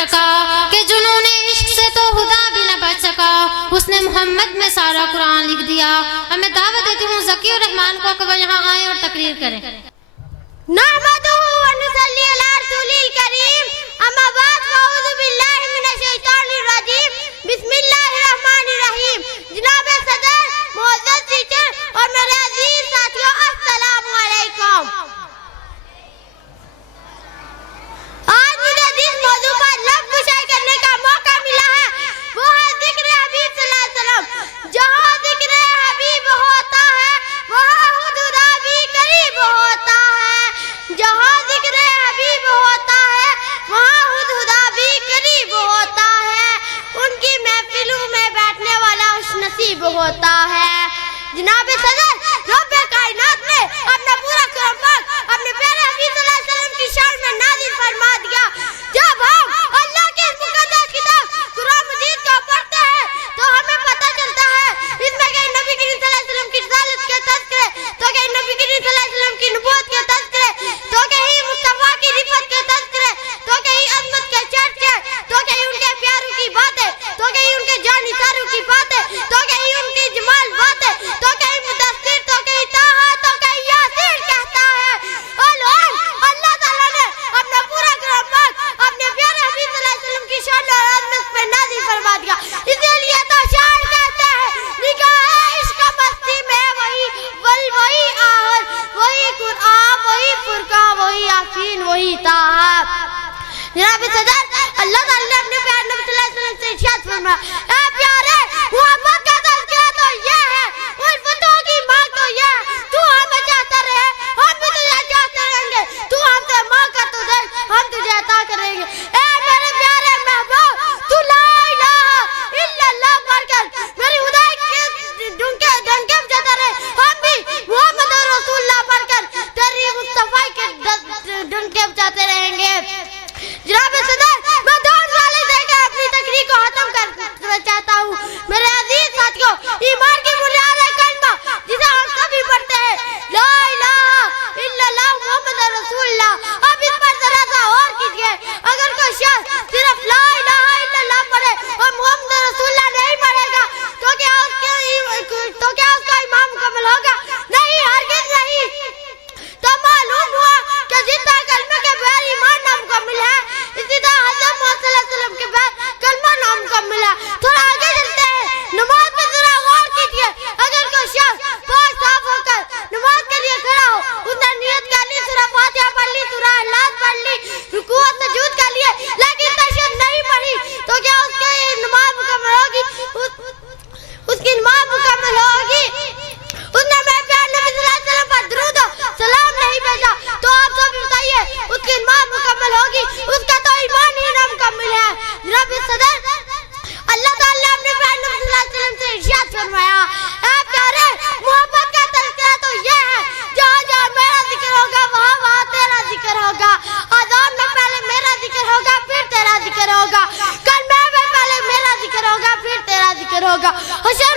سکا کہ جنون عشق سے تو خدا بھی نہ بچ سکا. اس نے محمد میں سارا قرآن لکھ دیا. اب میں دعوت دیتی ہوں ذکی الرحمن کو کہ وہ یہاں آئیں اور تقریر کریں. نحمدہ و نصلی علی رسول الکریم. اما بعد فاعوذ باللہ من الشیطان الرجیم. بسم اللہ الرحمن الرحیم. جناب صدر، معزز ٹیچر اور میرے عزیز ساتھیوں، السلام علیکم. آج مجھے جس موضوع پر لفظ گشائی کرنے کا موقع ملا ہے وہ ہے ذکر حبیب صلی اللہ علیہ وسلم. جہاں ذکر حبیب ہوتا ہے وہاں حدود بھی قریب ہوتا ہے. جہاں ذکر حبیب ہوتا ہے وہاں حدود بھی قریب ہوتا ہے. ان کی محفلوں میں بیٹھنے والا خوش نصیب ہوتا ہے. جناب صدر، رب کائنات نے اپنا پورا کرم پاک اپنے پیارے حبیب صلی اللہ علیہ وسلم کی شان میں نازل فرما دیا. جب ہم اللہ کی اس مقدس کتاب قرآن مجید کو پڑھتے ہیں تو ہمیں پتہ چلتا ہے اس میں کہیں نبی کریم صلی اللہ علیہ وسلم کی رسالت کے تذکرے، تو کہیں نبی کریم صلی اللہ علیہ وسلم کی نبوت کے تذکرے، تو کہیں مصطفیٰ کی رفعت کے تذکرے، تو کہیں عظمت کے چرچے، تو کہیں ان کے پیاروں کی باتیں، تو کہیں ان کے جانثاروں کی باتیں، تو کہیں ان کی جمال باتیں، تو کہیں مدثر، تو کہیں طٰہٰ، تو کہیں یاسین کہتا ہے. اللہ تعالیٰ نے اپنا پورا کرم پاک اپنے پیارے حبیب صلی اللہ علیہ وسلم کی شان اور عظمت پہ نازل فرما دیا. اسی لیے تو شاعر کہتے ہیں نگاہ عشق مستی میں وہی آہر، وہی قرآن، وہی فرقان، وہی یاسین، وہی طٰہٰ. جناب صدر، اللہ تعالیٰ نے اپنے پیارے نبی صلی اللہ علیہ وسلم سے ارشاد فرمایا، اے پیارے محمد کا تذکرہ تو یہ ہے، الفتوں کی مانگ تو یہ ہے، تو ہمیں چاہتا رہے ہم بھی تجھے چاہتے رہیں گے، تو ہم سے مانگ کر تو دے ہم تجھے عطا کریں گے. اے میرے پیارے محبوب، تو لا الہ الا اللہ پڑھ کر میری خدا کے ڈنکے بجاتا رہے، ہم بھی محمد رسول اللہ پڑھ کر تیری مصطفیٰ کے ڈنکے بجاتے رہیں گے. جناب صدر، میں 2 سالے دے کے اپنی تقریر کو ختم کرنا چاہتا ہوں. میرے عزیز ساتھیوں، ایمان کی بنیاد ہے کلمہ جسے ہم سبھی پڑھتے ہیں، لا الہ الا اللہ محمد رسول اللہ. اب اس پر ذرا سا اور کیجئے، اگر کوئی شخص صرف لا الہ الا اللہ پڑھے اور محمد رسول اللہ نہیں پڑھے گا تو کیا اس کا ایمان مکمل ہوگا؟ نہیں، ہرگز نہیں. تو معلوم ہوا کہ جتنا کلمہ کے بغیر ایمان نامکمل ہے، اسی طرح حضرت محمد صلی اللہ علیہ وسلم کے بغیر کلمہ نامکمل ہے. تھوڑا آگے چلتے ہیں، نماز میں ذرا غور کیجئے. اگر کوئی شخص پاک صاف ہو کر نماز کے لیے کھڑا ہو، اس نے نیت کر لی، سورہ فاتحہ پڑھ لی، سورہ اخلاص پڑھ لی، رکوع و سجود کر لیے، لیکن تشہد نہیں پڑھی تو کیا اس کی نماز مکمل ہوگی؟ اس کی نماز مکمل ہوگی. اس نے میرے پیارے نبی صلی اللہ علیہ وسلم پر درود و سلام نہیں بھیجا تو آپ سب بتائیے اس کی نماز مکمل ہوگی؟ اس کا تو ایمان ہی نامکمل ہے. جناب صدر، اللہ تعالیٰ نے اپنے پیارے نبی صلی اللہ علیہ وسلم سے ارشاد فرمایا، اے پیارے، محبت کا تذکرہ تو یہ ہے جہاں جہاں میرا ذکر ہوگا وہاں وہاں تیرا ذکر ہوگا. آذان میں پہلے میرا ذکر ہوگا پھر تیرا ذکر ہوگا، کلمہ میں پہلے میرا ذکر ہوگا پھر تیرا ذکر ہوگا، حشر